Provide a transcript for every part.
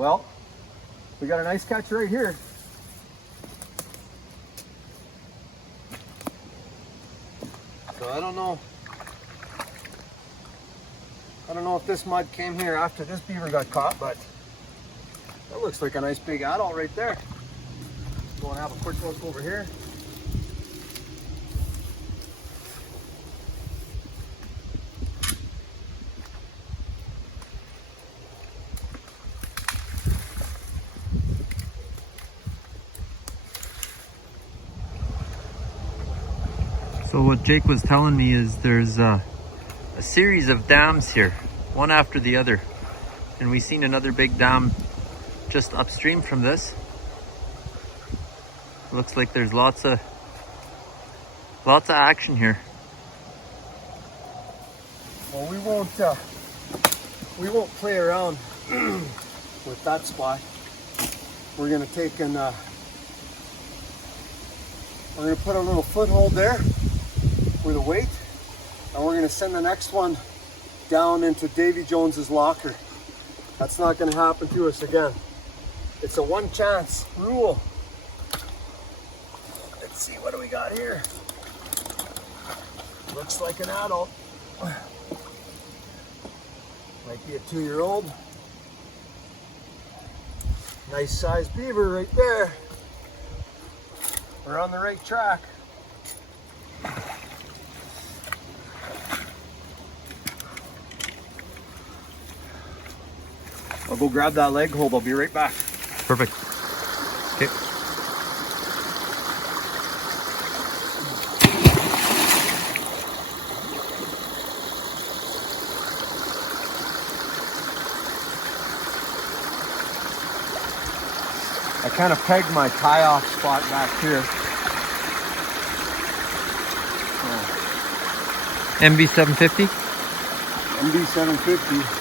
Well, we got a nice catch right here. So I don't know if this mud came here after this beaver got caught, but that looks like a nice big adult right there. Go and have a quick look over here. So what Jake was telling me is there's a series of dams here, one after the other. And we've seen another big dam just upstream from this. Looks like there's lots of action here. Well, we won't play around with that spot. We're gonna take and we're gonna put a little foothold there with a weight, and we're gonna send the next one down into Davy Jones's locker. That's not gonna happen to us again. It's a one chance rule. Let's see, what do we got here? Looks like an adult. Might be a 2-year-old. Nice sized beaver right there. We're on the right track. I'll go grab that leg hold. I'll be right back. Perfect. Okay. I kind of pegged my tie-off spot back here. MB750? MB750.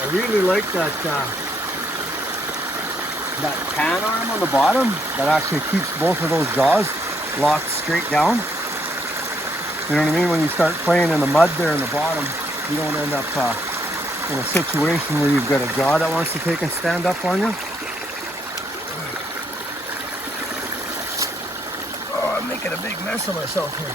I really like that pan arm on the bottom that actually keeps both of those jaws locked straight down. You know what I mean? When you start playing in the mud there in the bottom, you don't end up in a situation where you've got a jaw that wants to take and stand up on you. Oh, I'm making a big mess of myself here.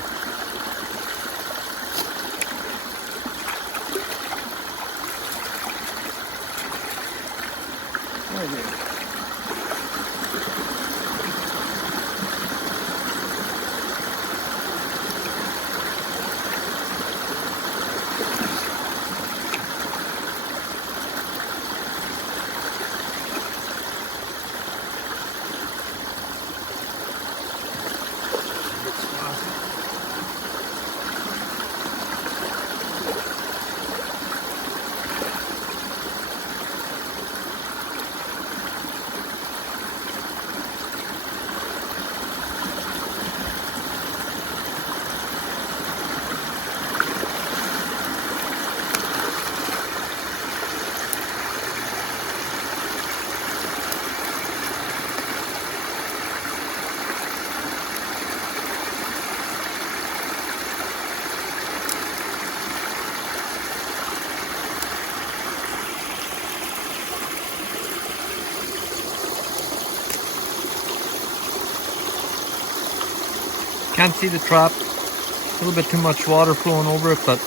Can't see the trap. A little bit too much water flowing over it, but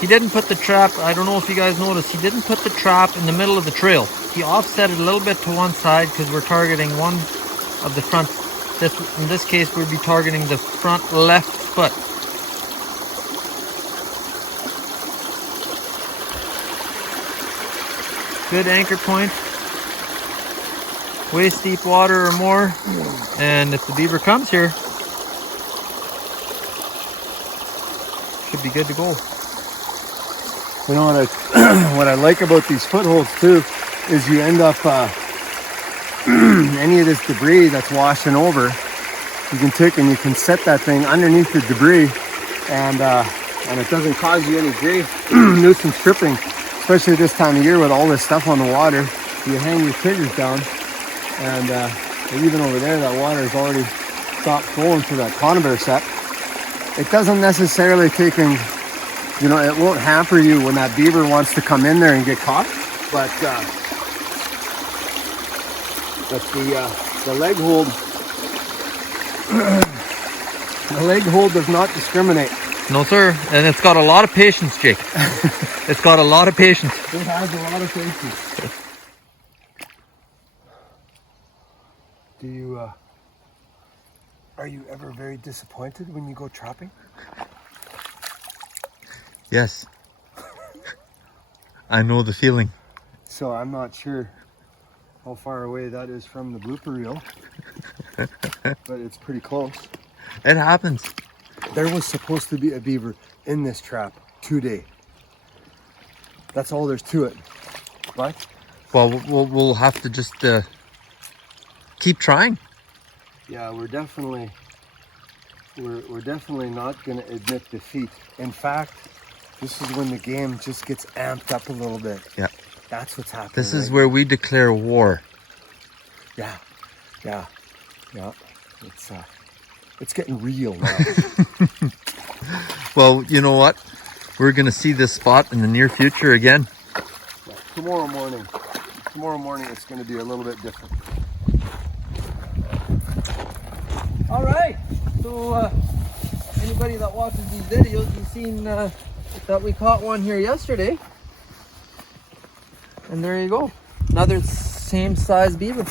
he didn't put the trap. I don't know if you guys noticed, he didn't put the trap in the middle of the trail. He offset it a little bit to one side because we're targeting one of the front. In this case, we'll be targeting the front left foot. Good anchor point. Waist deep water or more, and if the beaver comes here, should be good to go. You know what what I like about these footholds too is you end up any of this debris that's washing over, you can take and you can set that thing underneath the debris, and it doesn't cause you any grief. Nuisance tripping, especially this time of year with all this stuff on the water. You hang your triggers down, and even over there, that water has already stopped flowing through that conibear set. It doesn't necessarily take in, you know, it won't hamper you when that beaver wants to come in there and get caught. but the leg hold, the leg hold does not discriminate. No, sir. And it's got a lot of patience, Jake. It's got a lot of patience. It has a lot of patience. Do you, are you ever very disappointed when you go trapping? Yes. I know the feeling. So I'm not sure how far away that is from the blooper reel, but it's pretty close. It happens. There was supposed to be a beaver in this trap today. That's all there's to it. But Well, we'll have to just keep trying. yeah, we're definitely not going to admit defeat. In fact, this is when the game just gets amped up a little bit. Yeah. That's what's happening. This is where we declare war. Yeah. It's getting real now. Well, you know what? We're going to see this spot in the near future again. Yeah, tomorrow morning it's going to be a little bit different. All right. So anybody that watches these videos, you've seen that we caught one here yesterday. And there you go. Another same size beaver.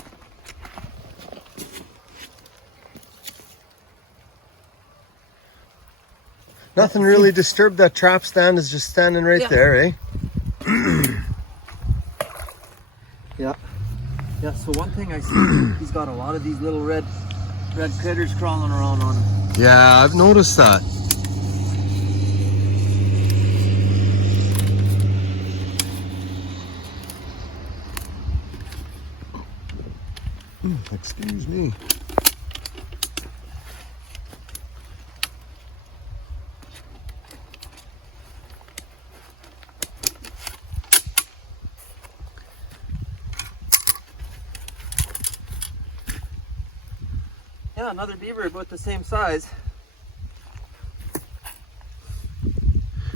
Nothing really disturbed that trap stand, is just standing right there, eh? Yeah. Yeah, so one thing I see, he's got a lot of these little red critters crawling around on him. Yeah, I've noticed that. Excuse me. Yeah, another beaver about the same size.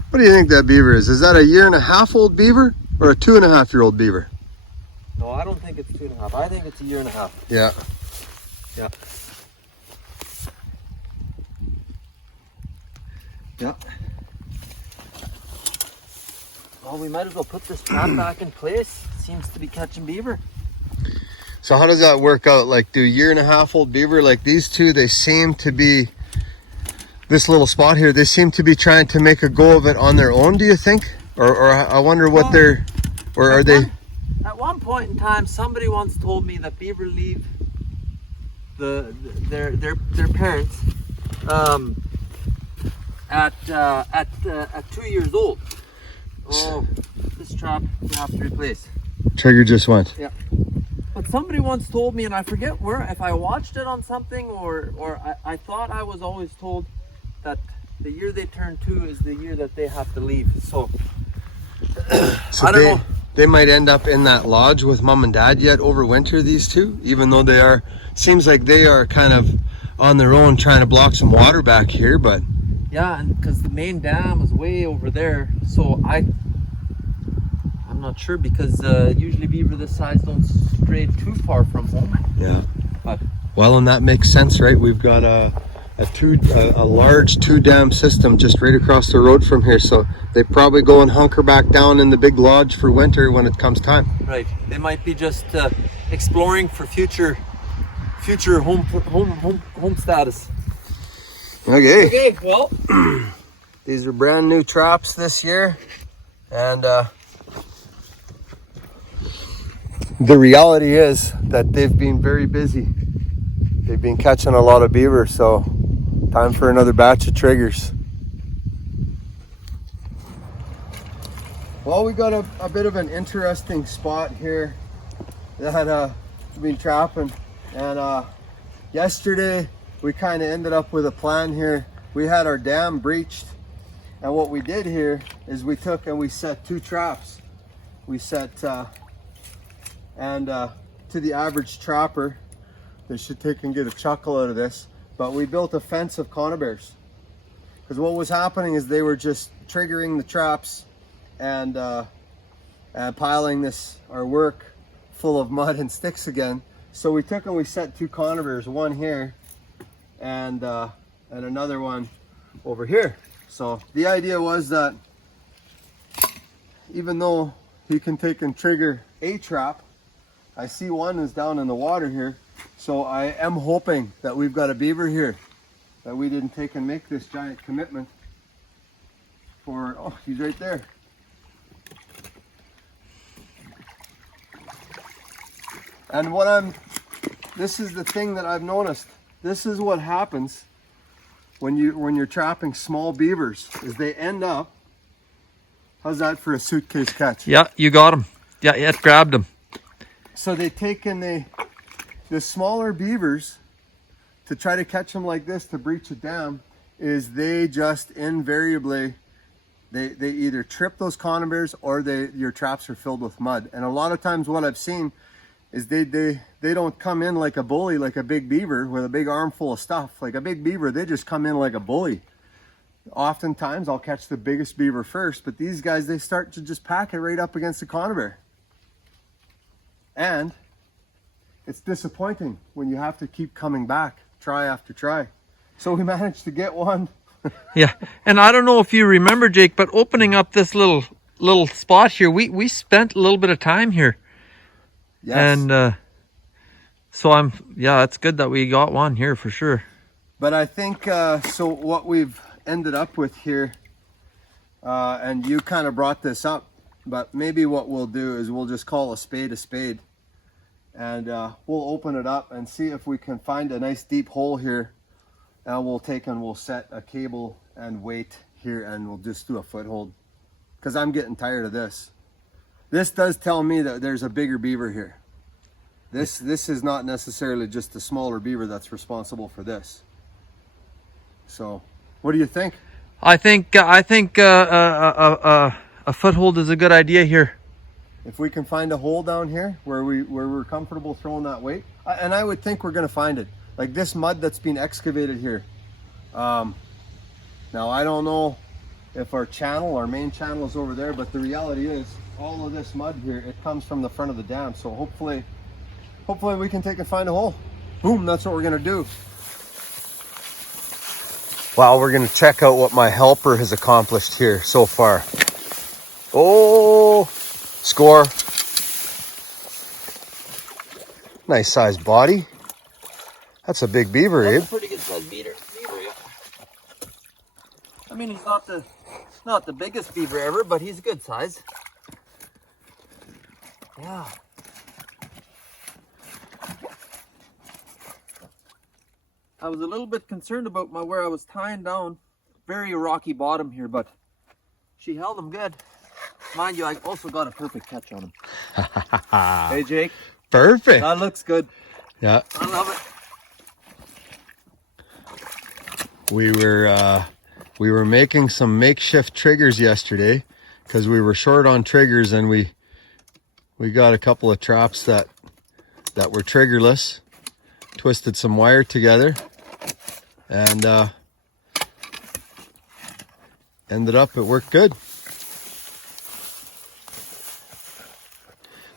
What do you think that beaver is? Is that a 1.5 year old beaver or a 2.5 year old beaver? No, I don't think it's 2.5. I think it's a 1.5 years. Yeah. Yeah. Yeah. Well, we might as well put this trap back in place. It seems to be catching beaver. So how does that work out? Like, do 1.5 year old beaver, like these two, they seem to be, this little spot here, they seem to be trying to make a go of it on their own, do you think? Or I wonder what they're, or are they? At one point in time, somebody once told me that beaver leave their parents at 2 years old. Oh, this trap we have to replace. Trigger just went. Yeah. But somebody once told me, and I forget where, if I watched it on something or I thought I was always told that the year they turn 2 is the year that they have to leave. So I don't know. They might end up in that lodge with mom and dad yet over winter, these two, even though they are, seems like they are kind of on their own trying to block some water back here, but. Yeah, and because the main dam is way over there, so I'm not sure, because usually beaver this size don't stray too far from home. Yeah. But well, and that makes sense, right? We've got a large 2 dam system just right across the road from here, so they probably go and hunker back down in the big lodge for winter when it comes time. Right. They might be just exploring for future home status. Okay. Okay. Well, these are brand new traps this year, and the reality is that they've been very busy. They've been catching a lot of beaver, so time for another batch of triggers. Well, we got a bit of an interesting spot here that we've been trapping, and yesterday we kind of ended up with a plan here. We had our dam breached, and what we did here is we took and we set 2 traps. We set to the average trapper, they should take and get a chuckle out of this, but we built a fence of conibears, because what was happening is they were just triggering the traps and and piling our work full of mud and sticks again. So we took and we set 2 conifers, one here and another one over here. So the idea was that even though he can take and trigger a trap, I see one is down in the water here. So I am hoping that we've got a beaver here, that we didn't take and make this giant commitment for, oh, he's right there. And this is the thing that I've noticed. This is what happens when you're trapping small beavers, is they end up, how's that for a suitcase catch? Yeah, you got him. Yeah, it grabbed him. So they take in the smaller beavers to try to catch them like this to breach a dam, is they just invariably, they either trip those conifers or your traps are filled with mud. And a lot of times what I've seen is they don't come in like a bully, like a big beaver with a big armful of stuff. Like a big beaver, they just come in like a bully. Oftentimes I'll catch the biggest beaver first, but these guys, they start to just pack it right up against the conifer. And it's disappointing when you have to keep coming back, try after try. So we managed to get one. Yeah, and I don't know if you remember, Jake, but opening up this little spot here, we spent a little bit of time here. Yes. And so it's good that we got one here for sure. But I think, so what we've ended up with here, and you kind of brought this up, but maybe what we'll do is we'll just call a spade, and we'll open it up and see if we can find a nice deep hole here, and we'll set a cable and weight here, and we'll just do a foothold, because I'm getting tired of this. This does tell me that there's a bigger beaver here. This is not necessarily just a smaller beaver that's responsible for this. So, what do you think? I think a foothold is a good idea here. If we can find a hole down here where we're comfortable throwing that weight, and I would think we're going to find it. Like this mud that's been excavated here. Now I don't know if our main channel is over there, but the reality is all of this mud here, it comes from the front of the dam. So hopefully we can take and find a hole. Boom, that's what we're going to do. Wow, we're going to check out what my helper has accomplished here so far. Oh, score. Nice sized body. That's a big beaver, Abe. That's a pretty good sized beaver, yeah. I mean, he's not the biggest beaver ever, but he's a good size. Yeah. I was a little bit concerned about where I was tying down. Very rocky bottom here, but she held him good. Mind you, I also got a perfect catch on him. Hey, Jake. Perfect. That looks good. Yeah. I love it. We were making some makeshift triggers yesterday because we were short on triggers, and we got a couple of traps that were triggerless. Twisted some wire together, and ended up, it worked good.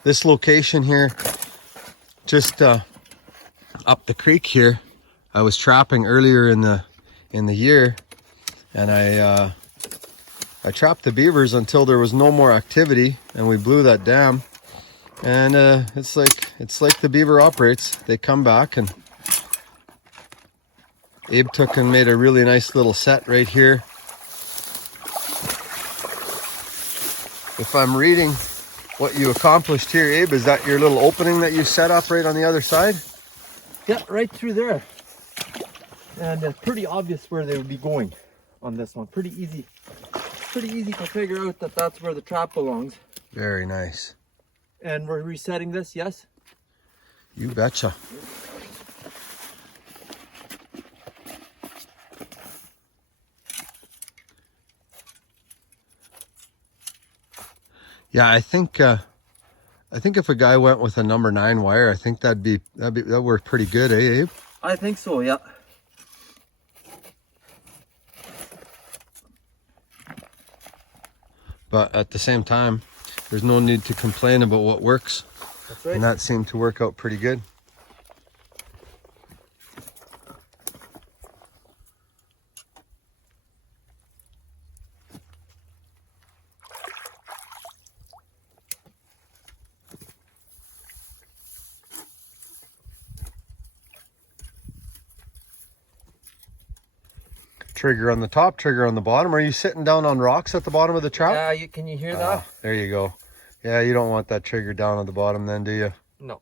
This location here, just up the creek here, I was trapping earlier in the year, and I trapped the beavers until there was no more activity, and we blew that dam. And it's like the beaver operates. They come back, and Abe took and made a really nice little set right here. If I'm reading what you accomplished here, Abe, is that your little opening that you set up right on the other side? Yeah, right through there. And it's pretty obvious where they would be going on this one. Pretty easy to figure out that that's where the trap belongs. Very nice. And we're resetting this, yes? You betcha. Yeah, I think if a guy went with a number 9 wire, I think that'd work pretty good, eh, Abe? I think so, yeah. But at the same time, there's no need to complain about what works. That's right. And that seemed to work out pretty good. Trigger on the top, trigger on the bottom. Are you sitting down on rocks at the bottom of the trap? Yeah, can you hear that? There you go. Yeah, you don't want that trigger down at the bottom then, do you? No.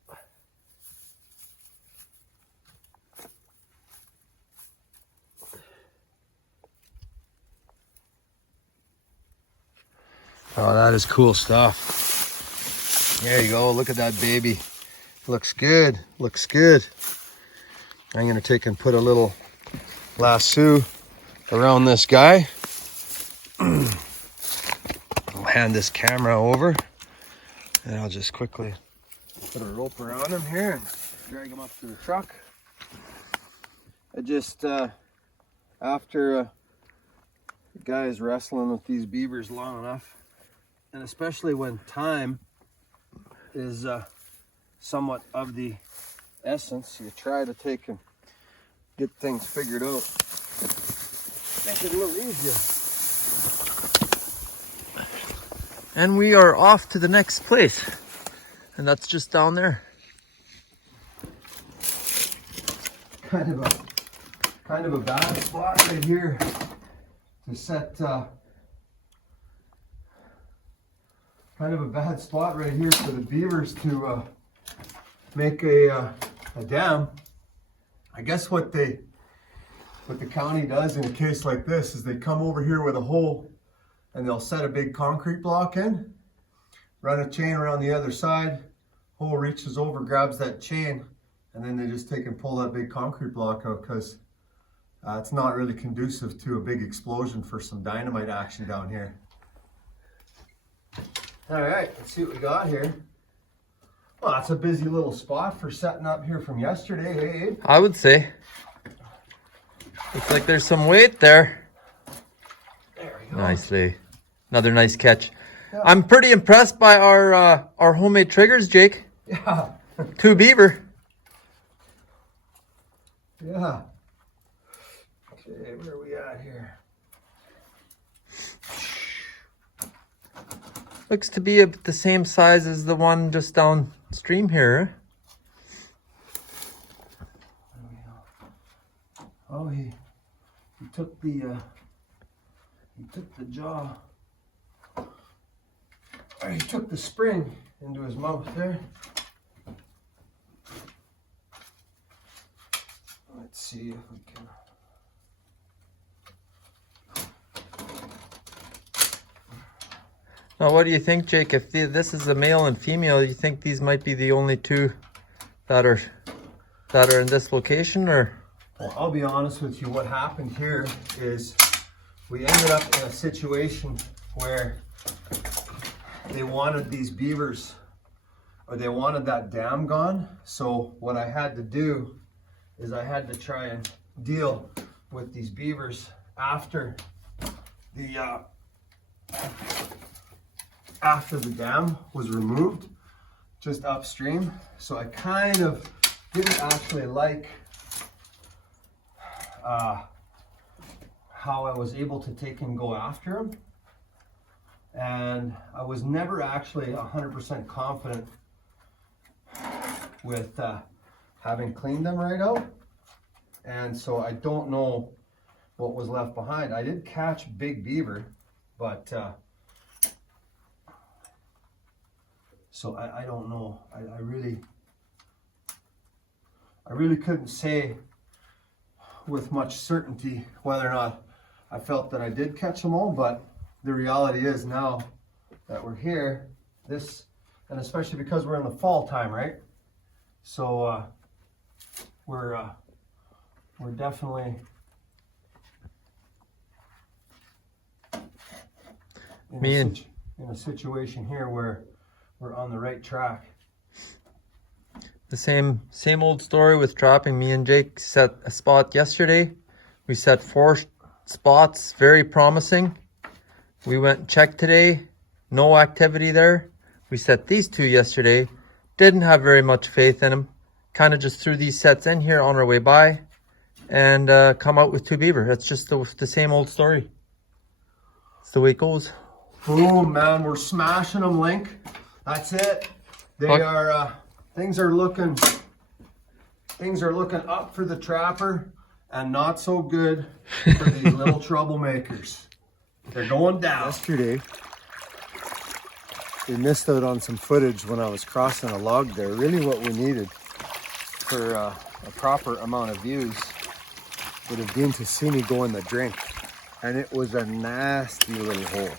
Oh, that is cool stuff. There you go. Look at that baby. Looks good. Looks good. I'm going to take and put a little lasso around this guy. I'll hand this camera over and I'll just quickly put a rope around him here and drag him up to the truck. I just, after the guy is wrestling with these beavers long enough, and especially when time is somewhat of the essence, you try to take and get things figured out. Make it a little easier. And we are off to the next place. And that's just down there. Kind of a bad spot right here to set kind of a bad spot right here for the beavers to make a dam. I guess what the county does in a case like this is they come over here with a hole and they'll set a big concrete block in, run a chain around the other side, hole reaches over, grabs that chain, and then they just take and pull that big concrete block out because it's not really conducive to a big explosion for some dynamite action down here. All right, let's see what we got here. Well, that's a busy little spot for setting up here from yesterday, hey Abe? I would say. Looks like there's some weight there. There we go. Nicely. Another nice catch. Yeah. I'm pretty impressed by our homemade triggers, Jake. Yeah. 2 beaver. Yeah. Okay, where are we at here? Looks to be the same size as the one just downstream here. Oh, he took the jaw. Or he took the spring into his mouth there. Let's see if we can. Now, what do you think, Jake? If this is a male and female, you think these might be the only 2 that are in this location, or? Well, I'll be honest with you. What happened here is we ended up in a situation where they wanted these beavers, or they wanted that dam gone. So what I had to do is I had to try and deal with these beavers after the dam was removed, just upstream. So I kind of didn't actually like how I was able to take and go after them. And I was never actually 100% confident with having cleaned them right out. And so I don't know what was left behind. I did catch big beaver, but so I don't know. I really couldn't say with much certainty whether or not I felt that I did catch them all, but the reality is now that we're here, and especially because we're in the fall time, right? So we're definitely in a situation here where we're on the right track. The same old story with trapping. Me and Jake set a spot yesterday. We set 4 spots, very promising. We went and checked today, no activity there. We set these two yesterday. Didn't have very much faith in them. Kind of just threw these sets in here on our way by and come out with two beaver. That's just the same old story. It's the way it goes. Boom, man, we're smashing them, Link. That's it. They are, things are looking up for the trapper and not so good for these little troublemakers. They're going down. Yesterday, we missed out on some footage when I was crossing a log there. Really what we needed for a proper amount of views would have been to see me go in the drink. And it was a nasty little hole.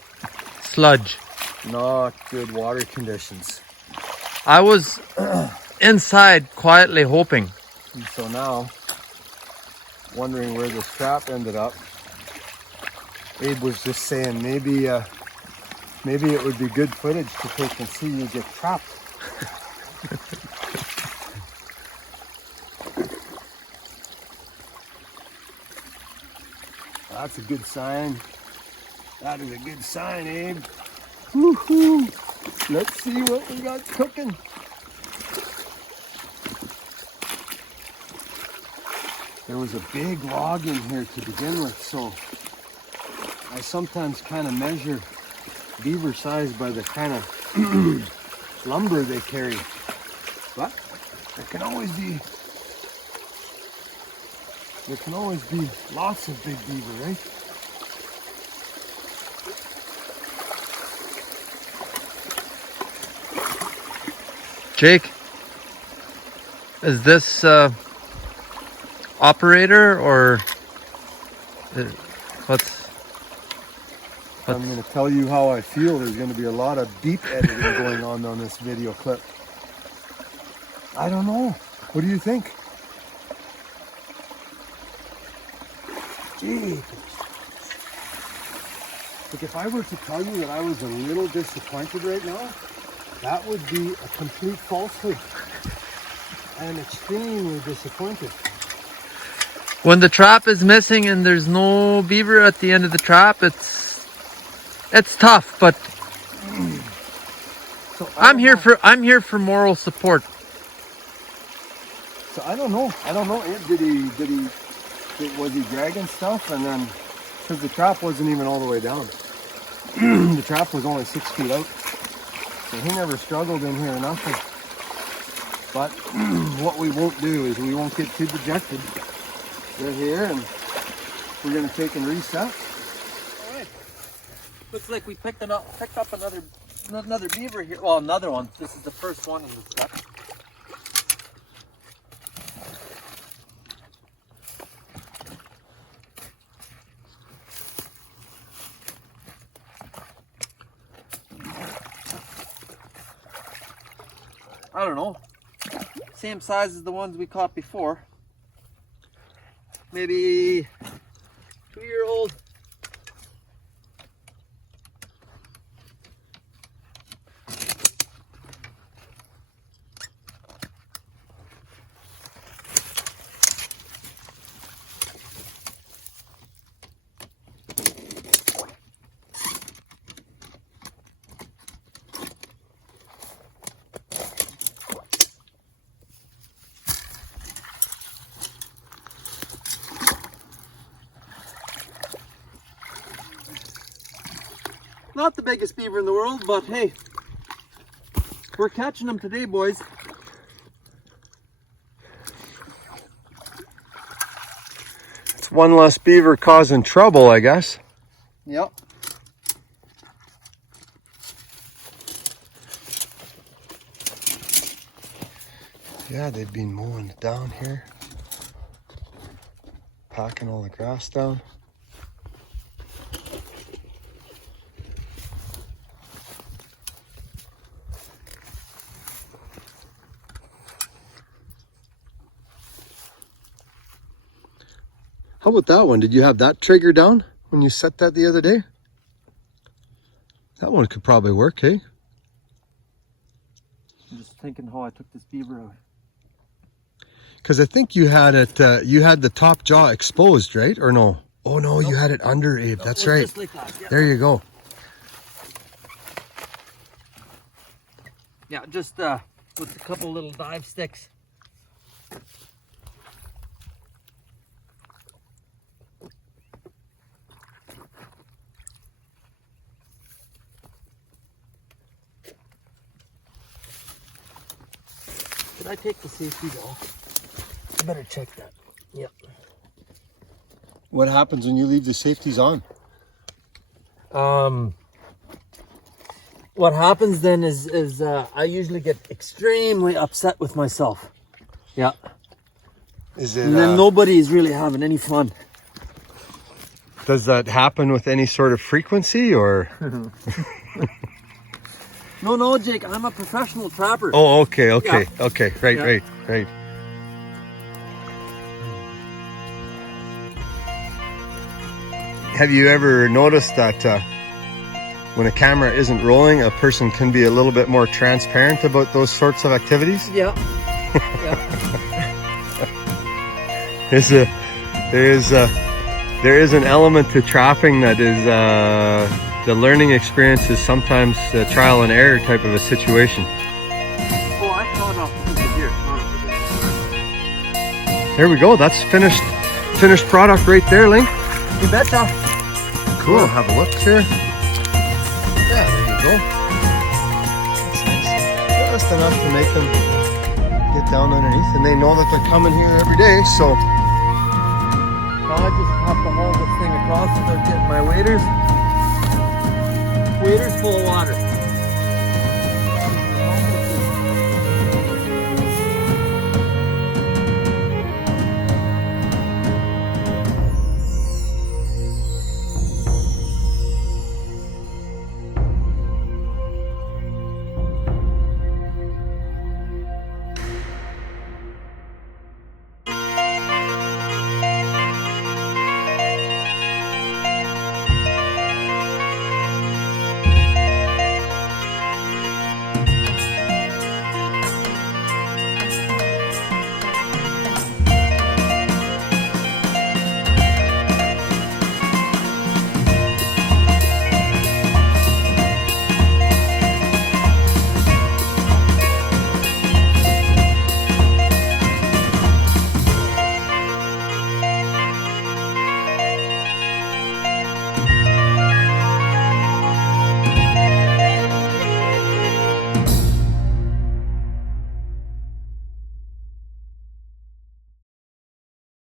Sludge. Not good water conditions. I was inside quietly hoping. And so now, wondering where this trap ended up. Abe was just saying maybe it would be good footage to take and see you get trapped. That's a good sign. That is a good sign, Abe. Woohoo! Let's see what we got cooking. There was a big log in here to begin with, so I sometimes kind of measure beaver size by the kind of lumber they carry. But there can always be lots of big beaver, right? Jake, is this operator or what's I'm going to tell you how I feel. There's going to be a lot of beep editing going on this video clip. I don't know. What do you think? Gee. Look, if I were to tell you that I was a little disappointed right now, that would be a complete falsehood. I am extremely disappointed. When the trap is missing and there's no beaver at the end of the trap, it's tough, but so I'm here for moral support. So I don't know. Was he dragging stuff? And then, because the trap wasn't even all the way down. The trap was only 6 feet out. So he never struggled in here or nothing. But what we won't do is we won't get too dejected. We're here and we're going to take and reset. All right. Looks like we picked up another beaver here. Well, another one. This is the first one in the set. I don't know. Same size as the ones we caught before. Maybe 2-year-old. Not the biggest beaver in the world, but hey, we're catching them today, boys. It's one less beaver causing trouble, I guess. Yep. Yeah, they've been mowing it down here. Packing all the grass down. How about that one? Did you have that trigger down when you set that the other day? That one could probably work, hey? I'm just thinking how I took this beaver out. Because I think you had it, you had the top jaw exposed, right? Or no? Oh no, nope. You had it under, Abe. That's right. Just like that. Yeah. There you go. Yeah, just with a couple little dive sticks. Did I take the safeties off? I better check that. Yep. What happens when you leave the safeties on? What happens then is I usually get extremely upset with myself. Yeah. Is it? And then nobody is really having any fun. Does that happen with any sort of frequency, or? No, Jake. I'm a professional trapper. Oh, okay, Yeah. okay. Right, Yeah. right. Have you ever noticed that when a camera isn't rolling, a person can be a little bit more transparent about those sorts of activities? Yeah. There is an element to trapping that is the learning experience is sometimes a trial and error type of a situation. Oh, I saw it off over here. Not over there. There we go. That's finished product right there, Link. You betcha. Cool. Have a look here. Yeah, there you go. That's nice. Just enough to make them get down underneath, and they know that they're coming here every day. So Now I just have to haul this thing across without getting my waders full of water.